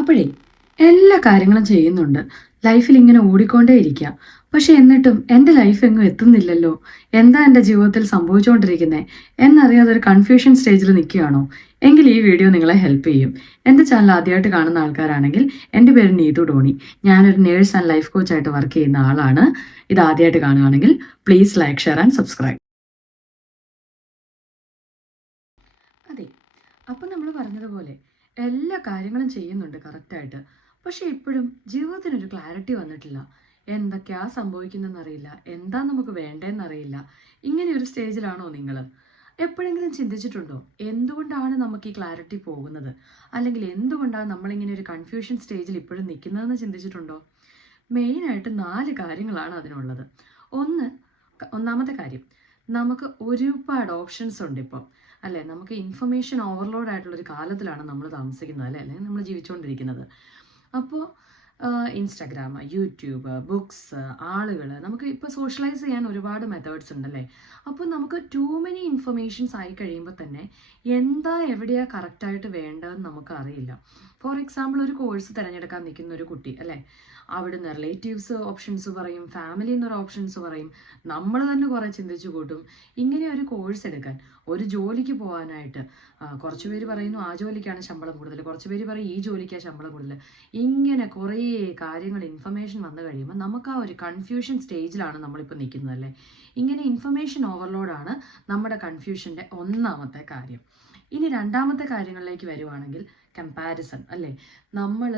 അപ്പോഴേ എല്ലാ കാര്യങ്ങളും ചെയ്യുന്നുണ്ട്. ലൈഫിൽ ഇങ്ങനെ ഓടിക്കൊണ്ടേയിരിക്കുക. പക്ഷെ എന്നിട്ടും എൻ്റെ ലൈഫ് എങ്ങും എത്തുന്നില്ലല്ലോ. എന്താ എൻ്റെ ജീവിതത്തിൽ സംഭവിച്ചുകൊണ്ടിരിക്കുന്നത് എന്നറിയാതെ ഒരു കൺഫ്യൂഷൻ സ്റ്റേജിൽ നിൽക്കുകയാണോ? എങ്കിൽ ഈ വീഡിയോ നിങ്ങളെ ഹെൽപ്പ് ചെയ്യും. എൻ്റെ ചാനൽ ആദ്യമായിട്ട് കാണുന്ന ആൾക്കാരാണെങ്കിൽ എൻ്റെ പേര് നീതു ഡോണി. ഞാനൊരു നേഴ്സ് ആൻഡ് ലൈഫ് കോച്ചായിട്ട് വർക്ക് ചെയ്യുന്ന ആളാണ്. ഇത് ആദ്യമായിട്ട് കാണുകയാണെങ്കിൽ please like, share and subscribe. അതെ, അപ്പം നമ്മൾ പറഞ്ഞതുപോലെ എല്ലാ കാര്യങ്ങളും ചെയ്യുന്നുണ്ട് കറക്റ്റായിട്ട്. പക്ഷെ ഇപ്പോഴും ജീവിതത്തിനൊരു ക്ലാരിറ്റി വന്നിട്ടില്ല. എന്തൊക്കെയാ സംഭവിക്കുന്നതെന്നറിയില്ല, എന്താ നമുക്ക് വേണ്ടതെന്നറിയില്ല. ഇങ്ങനെ ഒരു സ്റ്റേജിലാണോ നിങ്ങൾ? എപ്പോഴെങ്കിലും ചിന്തിച്ചിട്ടുണ്ടോ എന്തുകൊണ്ടാണ് നമുക്ക് ഈ ക്ലാരിറ്റി പോകുന്നത്? അല്ലെങ്കിൽ എന്തുകൊണ്ടാണ് നമ്മളിങ്ങനെ ഒരു കൺഫ്യൂഷൻ സ്റ്റേജിൽ ഇപ്പോഴും നിൽക്കുന്നതെന്ന് ചിന്തിച്ചിട്ടുണ്ടോ? മെയിനായിട്ട് 4 കാര്യങ്ങളാണ് അതിനുള്ളത്. ഒന്ന്, ഒന്നാമത്തെ കാര്യം, നമുക്ക് ഒരുപാട് ഓപ്ഷൻസ് ഉണ്ട് ഇപ്പോൾ, അല്ലേ? നമുക്ക് ഇൻഫർമേഷൻ ഓവർലോഡ് ആയിട്ടുള്ളൊരു കാലത്തിലാണ് നമ്മൾ താമസിക്കുന്നത്, അല്ലേ? അല്ലെങ്കിൽ നമ്മൾ ജീവിച്ചുകൊണ്ടിരിക്കുന്നത്. അപ്പോൾ ഇൻസ്റ്റാഗ്രാം, യൂട്യൂബ്, ബുക്സ്, ആളുകൾ, നമുക്ക് ഇപ്പോൾ സോഷ്യലൈസ് ചെയ്യാൻ ഒരുപാട് മെത്തേഡ്സ് ഉണ്ടല്ലേ? അപ്പോൾ നമുക്ക് ടു മെനി ഇൻഫർമേഷൻസ് ആയി കഴിയുമ്പോൾ തന്നെ എന്താ എവിടെയാണ് കറക്റ്റായിട്ട് വേണ്ടതെന്ന് നമുക്ക് അറിയില്ല. ഫോർ എക്സാമ്പിൾ, ഒരു കോഴ്സ് തിരഞ്ഞെടുക്കാൻ നിൽക്കുന്ന ഒരു കുട്ടി, അല്ലേ? അവിടുന്ന് റിലേറ്റീവ്സ് ഓപ്ഷൻസ് പറയും, ഫാമിലി എന്നൊരു ഓപ്ഷൻസ് പറയും, നമ്മൾ തന്നെ കുറേ ചിന്തിച്ചു കൂട്ടും. ഇങ്ങനെ ഒരു കോഴ്സ് എടുക്കാൻ, ഒരു ജോലിക്ക് പോകാനായിട്ട് കുറച്ച് പേര് പറയുന്നു ആ ജോലിക്കാണ് ശമ്പളം കൂടുതൽ, കുറച്ച് പേര് പറയും ഈ ജോലിക്കാണ് ശമ്പളം കൂടുതൽ. ഇങ്ങനെ കുറേ കാര്യങ്ങൾ, ഇൻഫർമേഷൻ വന്നു കഴിയുമ്പോൾ നമുക്ക് ആ ഒരു കൺഫ്യൂഷൻ സ്റ്റേജിലാണ് നമ്മളിപ്പോൾ നിൽക്കുന്നത്, അല്ലേ? ഇങ്ങനെ ഇൻഫർമേഷൻ ഓവർലോഡാണ് നമ്മുടെ കൺഫ്യൂഷൻ്റെ ഒന്നാമത്തെ കാര്യം. ഇനി രണ്ടാമത്തെ കാര്യങ്ങളിലേക്ക് വരുവാണെങ്കിൽ കമ്പാരിസൺ, അല്ലേ? നമ്മൾ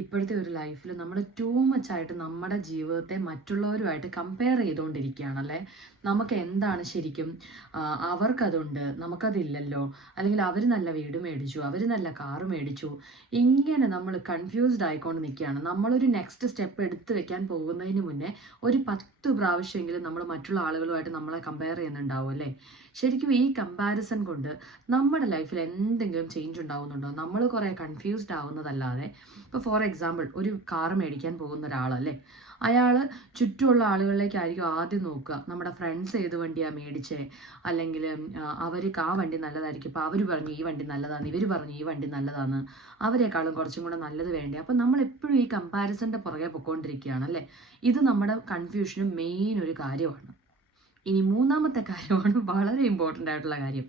ഇപ്പോഴത്തെ ഒരു ലൈഫിൽ നമ്മൾ ടൂ മച്ച് ആയിട്ട് നമ്മുടെ ജീവിതത്തെ മറ്റുള്ളവരുമായിട്ട് കമ്പയർ ചെയ്തുകൊണ്ടിരിക്കുകയാണല്ലേ? നമുക്ക് എന്താണ് ശരിക്കും, അവർക്കതുണ്ട് നമുക്കതില്ലല്ലോ, അല്ലെങ്കിൽ അവർ നല്ല വീട് മേടിച്ചു, അവർ നല്ല കാറ് മേടിച്ചു, ഇങ്ങനെ നമ്മൾ കൺഫ്യൂസ്ഡ് ആയിക്കൊണ്ട് നിൽക്കുകയാണ്. നമ്മളൊരു നെക്സ്റ്റ് സ്റ്റെപ്പ് എടുത്ത് വെക്കാൻ പോകുന്നതിന് മുന്നേ ഒരു 10 പ്രാവശ്യമെങ്കിലും നമ്മൾ മറ്റുള്ള ആളുകളുമായിട്ട് നമ്മളെ കമ്പയർ ചെയ്യുന്നുണ്ടാവും, അല്ലേ? ശരിക്കും ഈ കമ്പാരിസൺ കൊണ്ട് നമ്മുടെ ലൈഫിൽ എന്തെങ്കിലും ചേഞ്ച് ഉണ്ടാവുന്നുണ്ടോ? നമ്മൾ കുറേ കൺഫ്യൂസ്ഡ് ആവുന്നതല്ലാതെ. ഇപ്പോൾ ഫോർ എക്സാമ്പിൾ, ഒരു കാറ് മേടിക്കാൻ പോകുന്ന ഒരാളല്ലേ, അയാൾ ചുറ്റുമുള്ള ആളുകളിലേക്കായിരിക്കും ആദ്യം നോക്കുക. നമ്മുടെ ഫ്രണ്ട്സ് ഏത് വണ്ടിയാണ് മേടിച്ചേ, അല്ലെങ്കിൽ അവർക്ക് ആ വണ്ടി നല്ലതായിരിക്കും, ഇപ്പോൾ അവർ പറഞ്ഞു ഈ വണ്ടി നല്ലതാണ്, ഇവർ പറഞ്ഞു ഈ വണ്ടി നല്ലതാണ്, അവരെക്കാളും കുറച്ചും കൂടെ നല്ലത് വേണ്ടേ. അപ്പം നമ്മൾ എപ്പോഴും ഈ കമ്പാരിസൻ്റെ പുറകെ പൊയ്ക്കൊണ്ടിരിക്കുകയാണ്, അല്ലേ? ഇത് നമ്മുടെ കൺഫ്യൂഷനും മെയിൻ ഒരു കാര്യമാണ്. ഇനി മൂന്നാമത്തെ കാര്യമാണ് വളരെ ഇമ്പോർട്ടൻ്റ് ആയിട്ടുള്ള കാര്യം.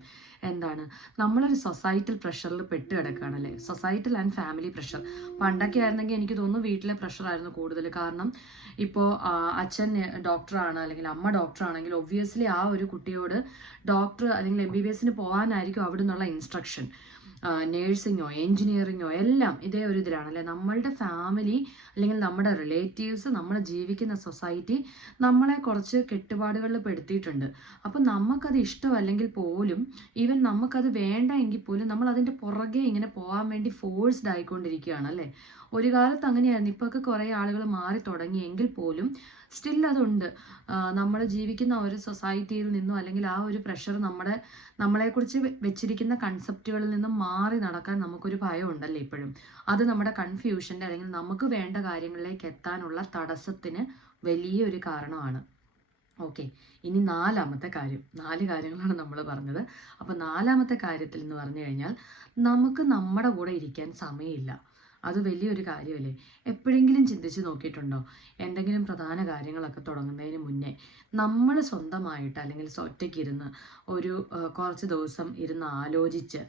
എന്താണ്? നമ്മളൊരു സൊസൈറ്റൽ പ്രഷറിൽ പെട്ട് കിടക്കുകയാണല്ലേ? Societal and family pressure. പണ്ടൊക്കെ ആയിരുന്നെങ്കിൽ എനിക്ക് തോന്നുന്നു വീട്ടിലെ പ്രഷറായിരുന്നു കൂടുതൽ. കാരണം ഇപ്പോൾ അച്ഛൻ ഡോക്ടറാണ് അല്ലെങ്കിൽ അമ്മ ഡോക്ടറാണെങ്കിൽ ഒബ്വിയസ്ലി ആ ഒരു കുട്ടിയോട് ഡോക്ടർ അല്ലെങ്കിൽ MBBSന് പോകാനായിരിക്കും അവിടെ നിന്നുള്ള ഇൻസ്ട്രക്ഷൻ. നേഴ്സിങ്ങോ എൻജിനീയറിങ്ങോ എല്ലാം ഇതേ ഒരു ഇതിലാണല്ലേ? നമ്മളുടെ ഫാമിലി അല്ലെങ്കിൽ നമ്മുടെ റിലേറ്റീവ്സ്, നമ്മൾ ജീവിക്കുന്ന സൊസൈറ്റി നമ്മളെ കുറച്ച് കെട്ടുപാടുകളിൽ പെടുത്തിയിട്ടുണ്ട്. അപ്പം നമുക്കത് ഇഷ്ടമല്ലെങ്കിൽ പോലും, ഈവൻ നമുക്കത് വേണ്ട എങ്കിൽ പോലും നമ്മൾ അതിൻ്റെ പുറകെ ഇങ്ങനെ പോകാൻ വേണ്ടി ഫോഴ്സ്ഡ് ആയിക്കൊണ്ടിരിക്കുകയാണ്, അല്ലേ? ഒരു കാലത്ത് അങ്ങനെയായിരുന്നു. ഇപ്പോഴൊക്കെ കുറേ ആളുകൾ മാറി തുടങ്ങിയെങ്കിൽ പോലും സ്റ്റിൽ അതുണ്ട്. നമ്മൾ ജീവിക്കുന്ന ഒരു സൊസൈറ്റിയിൽ നിന്നും അല്ലെങ്കിൽ ആ ഒരു പ്രഷർ നമ്മളെക്കുറിച്ച് വെച്ചിരിക്കുന്ന കൺസെപ്റ്റുകളിൽ നിന്നും മാറി നടക്കാൻ നമുക്കൊരു ഭയം ഉണ്ടല്ലേ ഇപ്പോഴും. അത് നമ്മുടെ കൺഫ്യൂഷൻ്റെ അല്ലെങ്കിൽ നമുക്ക് വേണ്ട കാര്യങ്ങളിലേക്ക് എത്താനുള്ള തടസ്സത്തിന് വലിയൊരു കാരണമാണ്. ഓക്കെ, ഇനി നാലാമത്തെ കാര്യം. 4 കാര്യങ്ങളാണ് നമ്മൾ പറഞ്ഞത്. അപ്പോൾ നാലാമത്തെ കാര്യത്തിൽ എന്ന് പറഞ്ഞു കഴിഞ്ഞാൽ, നമുക്ക് നമ്മുടെ കൂടെ ഇരിക്കാൻ സമയമില്ല. അത് വലിയൊരു കാര്യമല്ലേ? എപ്പോഴെങ്കിലും ചിന്തിച്ച് നോക്കിയിട്ടുണ്ടോ? എന്തെങ്കിലും പ്രധാന കാര്യങ്ങളൊക്കെ തുടങ്ങുന്നതിന് മുന്നേ നമ്മൾ സ്വന്തമായിട്ട് അല്ലെങ്കിൽ ഒറ്റയ്ക്കിരുന്ന് ഒരു കുറച്ച് ദിവസം ഇരുന്ന് ആലോചിച്ച്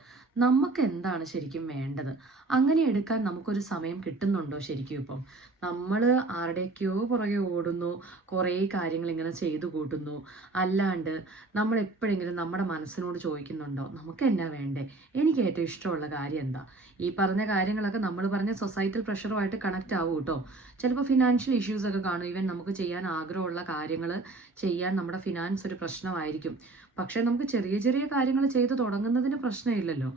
നമുക്ക് എന്താണ് ശരിക്കും വേണ്ടത്, അങ്ങനെ എടുക്കാൻ നമുക്കൊരു സമയം കിട്ടുന്നുണ്ടോ ശരിക്കും? ഇപ്പം നമ്മൾ ആരുടെയൊക്കെയോ പുറകെ ഓടുന്നു, കുറേ കാര്യങ്ങൾ ഇങ്ങനെ ചെയ്തു കൂട്ടുന്നു. അല്ലാണ്ട് നമ്മൾ എപ്പോഴെങ്കിലും നമ്മുടെ മനസ്സിനോട് ചോദിക്കുന്നുണ്ടോ, നമുക്ക് എന്നാ വേണ്ടേ, എനിക്ക് ഏറ്റവും ഇഷ്ടമുള്ള കാര്യം എന്താ? ഈ പറഞ്ഞ കാര്യങ്ങളൊക്കെ നമ്മൾ പറഞ്ഞ സൊസൈറ്റൽ പ്രഷറുമായിട്ട് കണക്റ്റ് ആവും കേട്ടോ. ചിലപ്പോൾ ഫിനാൻഷ്യൽ ഇഷ്യൂസ് ഒക്കെ കാണും. ഈവൻ നമുക്ക് ചെയ്യാൻ ആഗ്രഹമുള്ള കാര്യങ്ങൾ ചെയ്യാൻ നമ്മുടെ ഫിനാൻസ് ഒരു പ്രശ്നമായിരിക്കും. പക്ഷേ നമുക്ക് ചെറിയ ചെറിയ കാര്യങ്ങൾ ചെയ്ത് തുടങ്ങുന്നതിന് പ്രശ്നമില്ലല്ലോ.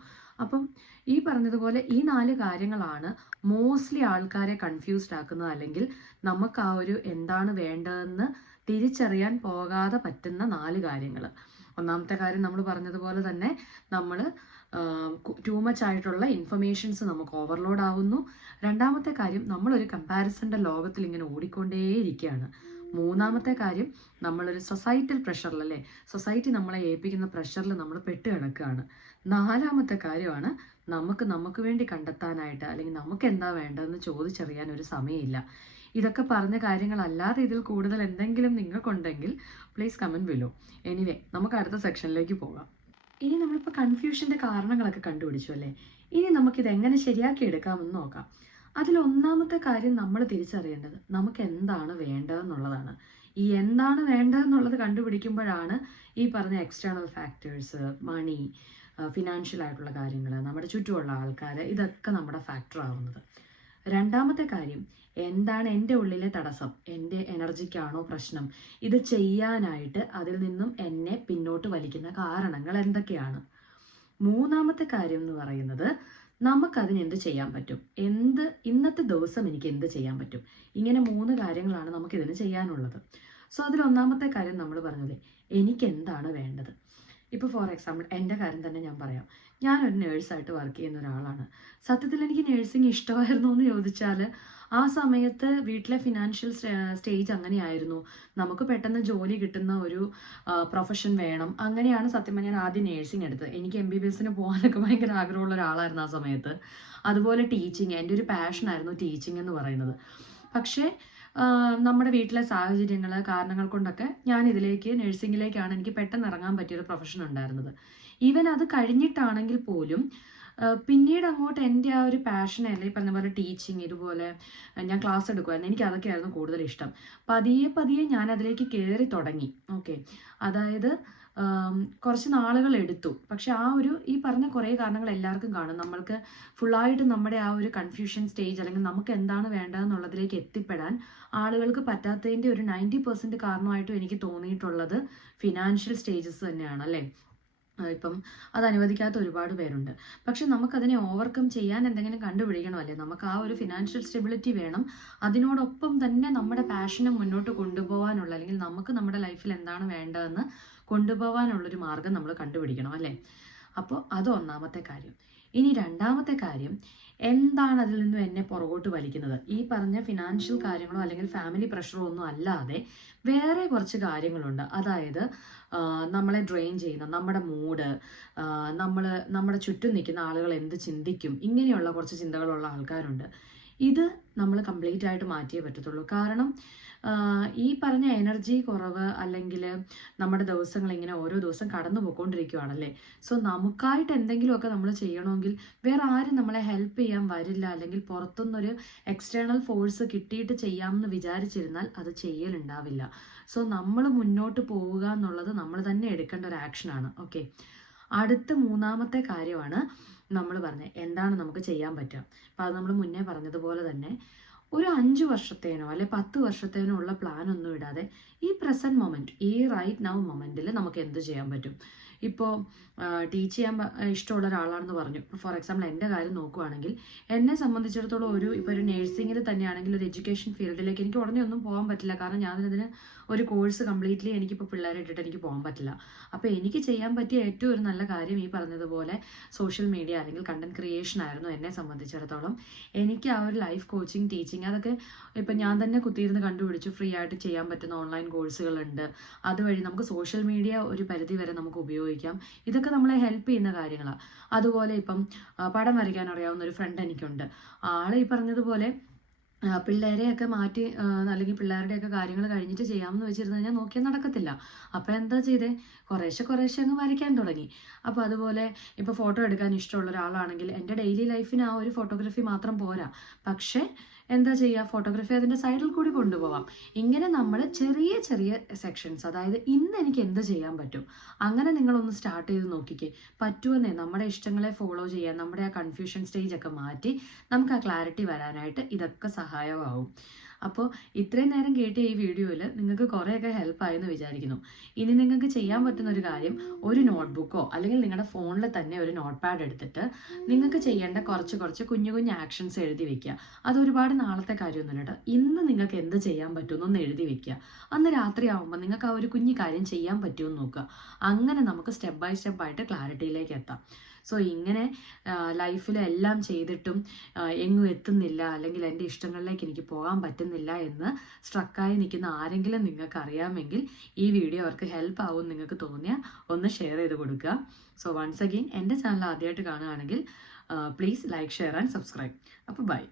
അപ്പം ഈ പറഞ്ഞതുപോലെ ഈ 4 കാര്യങ്ങളാണ് മോസ്റ്റ്ലി ആൾക്കാരെ കൺഫ്യൂസ്ഡ് ആക്കുന്നത്, അല്ലെങ്കിൽ നമുക്ക് ആ ഒരു എന്താണ് വേണ്ടതെന്ന് തിരിച്ചറിയാൻ പോകാതെ പറ്റുന്ന 4 കാര്യങ്ങൾ. ഒന്നാമത്തെ കാര്യം നമ്മൾ പറഞ്ഞതുപോലെ തന്നെ, നമ്മൾ ടൂ മച്ച് ആയിട്ടുള്ള ഇൻഫർമേഷൻസ് നമുക്ക് ഓവർലോഡ് ആവുന്നു. രണ്ടാമത്തെ കാര്യം, നമ്മളൊരു കമ്പാരിസൻ്റെ ലോകത്തിൽ ഇങ്ങനെ ഓടിക്കൊണ്ടേയിരിക്കുകയാണ്. മൂന്നാമത്തെ കാര്യം, നമ്മളൊരു സൊസൈറ്റൽ പ്രഷറിൽ, അല്ലേ, സൊസൈറ്റി നമ്മളെ ഏൽപ്പിക്കുന്ന പ്രഷറിൽ നമ്മൾ പെട്ട് കിടക്കുകയാണ്. നാലാമത്തെ കാര്യമാണ്, നമുക്ക് വേണ്ടി കണ്ടെത്താനായിട്ട് അല്ലെങ്കിൽ നമുക്ക് എന്താ വേണ്ടതെന്ന് ചോദിച്ചറിയാൻ ഒരു സമയമില്ല. ഇതൊക്കെ പറഞ്ഞ കാര്യങ്ങളല്ലാതെ ഇതിൽ കൂടുതൽ എന്തെങ്കിലും നിങ്ങൾക്കുണ്ടെങ്കിൽ പ്ലീസ് കമൻറ്റ് ബിലോ. എനിവേ, നമുക്ക് അടുത്ത സെക്ഷനിലേക്ക് പോകാം. ഇനി നമ്മളിപ്പോൾ കൺഫ്യൂഷൻ്റെ കാരണങ്ങളൊക്കെ കണ്ടുപിടിച്ചു അല്ലേ? ഇനി നമുക്കിത് എങ്ങനെ ശരിയാക്കി എടുക്കാമെന്ന് നോക്കാം. അതിലൊന്നാമത്തെ കാര്യം നമ്മൾ തിരിച്ചറിയേണ്ടത് നമുക്ക് എന്താണ് വേണ്ടതെന്നുള്ളതാണ്. ഈ എന്താണ് വേണ്ടതെന്നുള്ളത് കണ്ടുപിടിക്കുമ്പോഴാണ് ഈ പറഞ്ഞ എക്സ്റ്റേണൽ ഫാക്ടേഴ്സ്, മണി, ഫിനാൻഷ്യൽ ആയിട്ടുള്ള കാര്യങ്ങൾ, നമ്മുടെ ചുറ്റുമുള്ള ആൾക്കാർ, ഇതൊക്കെ നമ്മുടെ ഫാക്ടർ ആവുന്നത്. രണ്ടാമത്തെ കാര്യം, എന്താണ് എൻ്റെ ഉള്ളിലെ തടസ്സം, എൻ്റെ എനർജിക്കാണോ പ്രശ്നം, ഇത് ചെയ്യാനായിട്ട് അതിൽ നിന്നും എന്നെ പിന്നോട്ട് വലിക്കുന്ന കാരണങ്ങൾ എന്തൊക്കെയാണ്. മൂന്നാമത്തെ കാര്യം എന്ന് പറയുന്നത്, നമുക്കതിന് എന്ത് ചെയ്യാൻ പറ്റും, ഇന്നത്തെ ദിവസം എനിക്ക് എന്ത് ചെയ്യാൻ പറ്റും. ഇങ്ങനെ 3 കാര്യങ്ങളാണ് നമുക്കിതിന് ചെയ്യാനുള്ളത്. സോ അതിലൊന്നാമത്തെ കാര്യം നമ്മൾ പറഞ്ഞത് എനിക്ക് എന്താണ് വേണ്ടത്. ഇപ്പോൾ ഫോർ എക്സാമ്പിൾ എൻ്റെ കാര്യം തന്നെ ഞാൻ പറയാം. ഞാനൊരു നേഴ്സായിട്ട് വർക്ക് ചെയ്യുന്ന ഒരാളാണ്. സത്യത്തിൽ എനിക്ക് നേഴ്സിംഗ് ഇഷ്ടമായിരുന്നു എന്ന് ചോദിച്ചാൽ ആ സമയത്ത് വീട്ടിലെ ഫിനാൻഷ്യൽ സ്റ്റേജ് അങ്ങനെയായിരുന്നു. നമുക്ക് പെട്ടെന്ന് ജോലി കിട്ടുന്ന ഒരു പ്രൊഫഷൻ വേണം. അങ്ങനെയാണ് സത്യം പറഞ്ഞാൽ ഞാൻ ആദ്യം നേഴ്സിംഗ് എടുത്തത്. എനിക്ക് MBBS പോകാനൊക്കെ ഭയങ്കര ആഗ്രഹമുള്ള ഒരാളായിരുന്നു ആ സമയത്ത്. അതുപോലെ ടീച്ചിങ്, എൻ്റെ ഒരു പാഷനായിരുന്നു ടീച്ചിങ് എന്ന് പറയുന്നത്. പക്ഷേ നമ്മുടെ വീട്ടിലെ സാഹചര്യങ്ങൾ, കാരണങ്ങൾ കൊണ്ടൊക്കെ ഞാൻ നഴ്സിംഗിലേക്കാണ് എനിക്ക് പെട്ടെന്ന് ഇറങ്ങാൻ പറ്റിയൊരു പ്രൊഫഷൻ ഉണ്ടായിരുന്നത്. ഈവൻ അത് കഴിഞ്ഞിട്ടാണെങ്കിൽ പോലും പിന്നീട് അങ്ങോട്ട് എൻ്റെ ആ ഒരു പാഷൻ, അല്ലെങ്കിൽ പറഞ്ഞ പോലെ ടീച്ചിങ്, ഇതുപോലെ ഞാൻ ക്ലാസ് എടുക്കുമായിരുന്നു. എനിക്ക് അതൊക്കെയായിരുന്നു കൂടുതൽ ഇഷ്ടം. പതിയെ ഞാൻ അതിലേക്ക് കയറി തുടങ്ങി. ഓക്കെ, അതായത് കുറച്ച് നാളുകൾ എടുത്തു. പക്ഷെ ഈ പറഞ്ഞ കുറേ കാരണങ്ങൾ എല്ലാവർക്കും കാണും. നമ്മൾക്ക് ഫുള്ളായിട്ട് നമ്മുടെ ആ ഒരു കൺഫ്യൂഷൻ സ്റ്റേജ്, അല്ലെങ്കിൽ നമുക്ക് എന്താണ് വേണ്ടതെന്നുള്ളതിലേക്ക് എത്തിപ്പെടാൻ ആളുകൾക്ക് പറ്റാത്തതിൻ്റെ ഒരു 90% കാരണമായിട്ടും എനിക്ക് തോന്നിയിട്ടുള്ളത് ഫിനാൻഷ്യൽ സ്റ്റേജസ് തന്നെയാണ് അല്ലേ. ഇപ്പം അത് അനുവദിക്കാത്ത ഒരുപാട് പേരുണ്ട്. പക്ഷെ നമുക്കതിനെ ഓവർകം ചെയ്യാൻ എന്തെങ്കിലും കണ്ടുപിടിക്കണമല്ലേ. നമുക്ക് ആ ഒരു ഫിനാൻഷ്യൽ സ്റ്റെബിലിറ്റി വേണം. അതിനോടൊപ്പം തന്നെ നമ്മുടെ പാഷനെ മുന്നോട്ട് കൊണ്ടുപോകാനുള്ള, അല്ലെങ്കിൽ നമുക്ക് നമ്മുടെ ലൈഫിൽ എന്താണ് വേണ്ടതെന്ന് കൊണ്ടുപോകാനുള്ളൊരു മാർഗം നമ്മൾ കണ്ടുപിടിക്കണം അല്ലേ. അപ്പോൾ അത് ഒന്നാമത്തെ കാര്യം. ഇനി രണ്ടാമത്തെ കാര്യം, എന്താണ് അതിൽ നിന്നും എന്നെ പുറകോട്ട് വലിക്കുന്നത്. ഈ പറഞ്ഞ ഫിനാൻഷ്യൽ കാര്യങ്ങളോ അല്ലെങ്കിൽ ഫാമിലി പ്രഷറോ ഒന്നും അല്ലാതെ വേറെ കുറച്ച് കാര്യങ്ങളുണ്ട്. അതായത് നമ്മളെ ഡ്രെയിൻ ചെയ്യുന്ന നമ്മുടെ മൂഡ്, നമ്മുടെ ചുറ്റും നിൽക്കുന്ന ആളുകൾ എന്ത് ചിന്തിക്കും, ഇങ്ങനെയുള്ള കുറച്ച് ചിന്തകളുള്ള ആൾക്കാരുണ്ട്. ഇത് നമ്മൾ കംപ്ലീറ്റ് ആയിട്ട് മാറ്റിയേ പറ്റത്തുള്ളൂ. കാരണം ഈ പറഞ്ഞ എനർജി കുറവ്, അല്ലെങ്കിൽ നമ്മുടെ ദിവസങ്ങൾ ഇങ്ങനെ ഓരോ ദിവസം കടന്നു പോയിക്കൊണ്ടിരിക്കുകയാണല്ലേ. സോ നമുക്കായിട്ട് എന്തെങ്കിലുമൊക്കെ നമ്മൾ ചെയ്യണമെങ്കിൽ വേറെ ആരും നമ്മളെ ഹെൽപ്പ് ചെയ്യാൻ വരില്ല, അല്ലെങ്കിൽ പുറത്തുനിന്നൊരു എക്സ്റ്റേണൽ ഫോഴ്സ് കിട്ടിയിട്ട് ചെയ്യാമെന്ന് വിചാരിച്ചിരുന്നാൽ അത് ചെയ്യലുണ്ടാവില്ല. സോ നമ്മൾ മുന്നോട്ട് പോവുക എന്നുള്ളത് നമ്മൾ തന്നെ എടുക്കേണ്ട ഒരു ആക്ഷനാണ്. ഓക്കെ, അടുത്ത മൂന്നാമത്തെ കാര്യമാണ് നമ്മൾ പറഞ്ഞത് എന്താണ് നമുക്ക് ചെയ്യാൻ പറ്റുക. അപ്പോൾ അത് നമ്മൾ മുന്നേ പറഞ്ഞതുപോലെ തന്നെ ഒരു 5 വർഷത്തേനോ അല്ലെ 10 വർഷത്തേനോ ഉള്ള പ്ലാൻ ഒന്നും ഇടാതെ ഈ പ്രസൻറ്റ് മൊമെൻറ്റ്, ഈ റൈറ്റ് നൗ മൊമെൻറ്റിൽ നമുക്ക് എന്ത് ചെയ്യാൻ പറ്റും. ഇപ്പോൾ ടീച്ച് ചെയ്യാൻ ഇഷ്ടമുള്ള ഒരാളാണെന്ന് പറഞ്ഞു. ഫോർ എക്സാമ്പിൾ എൻ്റെ കാര്യം നോക്കുവാണെങ്കിൽ, എന്നെ സംബന്ധിച്ചിടത്തോളം ഇപ്പോൾ ഒരു നേഴ്സിങ്ങിൽ തന്നെയാണെങ്കിൽ ഒരു എഡ്യൂക്കേഷൻ ഫീൽഡിലേക്ക് എനിക്ക് ഉടനെ ഒന്നും പോകാൻ പറ്റില്ല. കാരണം ഞാനിതിന് ഒരു കോഴ്സ് കംപ്ലീറ്റ്ലി എനിക്കിപ്പോൾ പിള്ളേരെ ഇട്ടിട്ട് എനിക്ക് പോകാൻ പറ്റില്ല. അപ്പോൾ എനിക്ക് ചെയ്യാൻ പറ്റിയ ഏറ്റവും ഒരു നല്ല കാര്യം ഈ പറഞ്ഞതുപോലെ സോഷ്യൽ മീഡിയ അല്ലെങ്കിൽ കണ്ടന്റ് ക്രിയേഷൻ ആയിരുന്നു എന്നെ സംബന്ധിച്ചിടത്തോളം. എനിക്ക് ആ ഒരു ലൈഫ് കോച്ചിങ്, ടീച്ചിങ്, അതൊക്കെ ഇപ്പം ഞാൻ തന്നെ കുത്തിയിരുന്ന് കണ്ടുപിടിച്ചു. ഫ്രീ ആയിട്ട് ചെയ്യാൻ പറ്റുന്ന ഓൺലൈൻ കോഴ്സുകളുണ്ട്. അതുവഴി നമുക്ക് സോഷ്യൽ മീഡിയ ഒരു പരിധി വരെ നമുക്ക് ഉപയോഗിക്കാം. ഇതൊക്കെ നമ്മളെ ഹെൽപ്പ് ചെയ്യുന്ന കാര്യങ്ങളാണ്. അതുപോലെ ഇപ്പം പടം വരയ്ക്കാൻ അറിയാവുന്ന ഒരു ഫ്രണ്ട് എനിക്കുണ്ട്. ആൾ ഈ പറഞ്ഞതുപോലെ പിള്ളേരെയൊക്കെ മാറ്റി, അല്ലെങ്കിൽ പിള്ളേരുടെയൊക്കെ കാര്യങ്ങൾ കഴിഞ്ഞിട്ട് ചെയ്യാമെന്ന് വെച്ചിരുന്നു കഴിഞ്ഞാൽ നോക്കിയാൽ നടക്കത്തില്ല. അപ്പോൾ എന്താ ചെയ്തേ, കുറേശ്ശെ അങ്ങ് വരയ്ക്കാൻ തുടങ്ങി. അപ്പോൾ അതുപോലെ ഇപ്പോൾ ഫോട്ടോ എടുക്കാൻ ഇഷ്ടമുള്ള ഒരാളാണെങ്കിൽ എൻ്റെ ഡെയിലി ലൈഫിന് ആ ഒരു ഫോട്ടോഗ്രാഫി മാത്രം പോരാ. പക്ഷേ എന്താ ചെയ്യുക, ഫോട്ടോഗ്രാഫി അതിൻ്റെ സൈഡിൽ കൂടി കൊണ്ടുപോകാം. ഇങ്ങനെ നമ്മൾ ചെറിയ ചെറിയ സെക്ഷൻസ്, അതായത് ഇന്ന് എനിക്ക് എന്ത് ചെയ്യാൻ പറ്റും, അങ്ങനെ നിങ്ങളൊന്ന് സ്റ്റാർട്ട് ചെയ്ത് നോക്കിക്കേ. പറ്റുമെന്നേ നമ്മുടെ ഇഷ്ടങ്ങളെ ഫോളോ ചെയ്യാൻ, നമ്മുടെ ആ കൺഫ്യൂഷൻ സ്റ്റേജ് ഒക്കെ മാറ്റി നമുക്ക് ആ ക്ലാരിറ്റി വരാനായിട്ട് ഇതൊക്കെ സഹായമാവും. അപ്പോൾ ഇത്രയും നേരം കേട്ട ഈ വീഡിയോയിൽ നിങ്ങൾക്ക് കുറേയൊക്കെ ഹെൽപ്പായെന്ന് വിചാരിക്കുന്നു. ഇനി നിങ്ങൾക്ക് ചെയ്യാൻ പറ്റുന്ന ഒരു കാര്യം, ഒരു നോട്ട്ബുക്കോ അല്ലെങ്കിൽ നിങ്ങളുടെ ഫോണിൽ തന്നെ ഒരു നോട്ട് പാഡ് എടുത്തിട്ട് നിങ്ങൾക്ക് ചെയ്യേണ്ട കുറച്ച് കുഞ്ഞു ആക്ഷൻസ് എഴുതി വെക്കുക. അത് ഒരുപാട് നാളത്തെ കാര്യമൊന്നുമില്ല കേട്ടോ. ഇന്ന് നിങ്ങൾക്ക് എന്ത് ചെയ്യാൻ പറ്റുമെന്നൊന്ന് എഴുതി വെക്കുക. അന്ന് രാത്രി ആകുമ്പോൾ നിങ്ങൾക്ക് ആ ഒരു കുഞ്ഞു കാര്യം ചെയ്യാൻ പറ്റുമെന്ന് നോക്കുക. അങ്ങനെ നമുക്ക് സ്റ്റെപ്പ് ബൈ സ്റ്റെപ്പായിട്ട് ക്ലാരിറ്റിയിലേക്ക് എത്താം. സോ ഇങ്ങനെ ലൈഫിലെല്ലാം ചെയ്തിട്ടും എങ്ങും എത്തുന്നില്ല, അല്ലെങ്കിൽ എൻ്റെ ഇഷ്ടങ്ങളിലേക്ക് എനിക്ക് പോകാൻ പറ്റുന്നില്ല എന്ന് സ്ട്രക്കായി നിൽക്കുന്ന ആരെങ്കിലും നിങ്ങൾക്ക് അറിയാമെങ്കിൽ ഈ വീഡിയോ അവർക്ക് ഹെൽപ്പ് ആവും നിങ്ങൾക്ക് തോന്നിയാൽ ഒന്ന് ഷെയർ ചെയ്ത് കൊടുക്കുക. സോ വൺസ് അഗെയിൻ എൻ്റെ ചാനൽ ആദ്യമായിട്ട് കാണുകയാണെങ്കിൽ please like share and subscribe. അപ്പോൾ ബൈ.